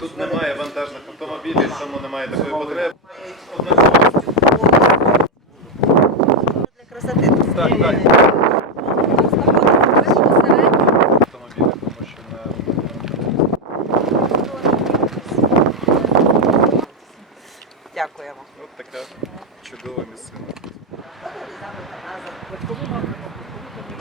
Тут немає вантажних автомобілів, тому немає такої потреби. Для красоти. Так, так. Автомобілі, тому що на Дякуємо. от така чудова місцина.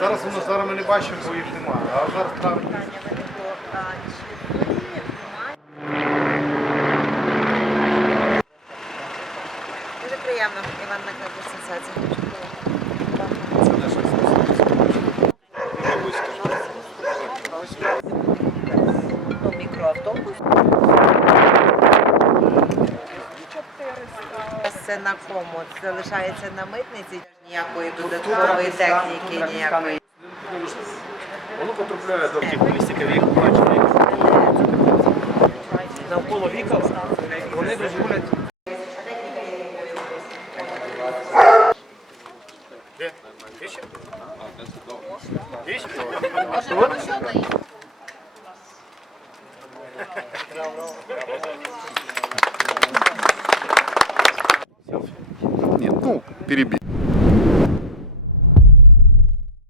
Зараз воно зараз ми не бачимо, бо їх немає. А зараз травні. Дуже приємно, Іванна каже, сенсація. Це наша мікроавтобус. Це на кому? Залишається на митниці. Ніякої додаткової техніки, ніякої. Воно потрапляє до навколо віка, вони дозволять Нет, ну, перебить.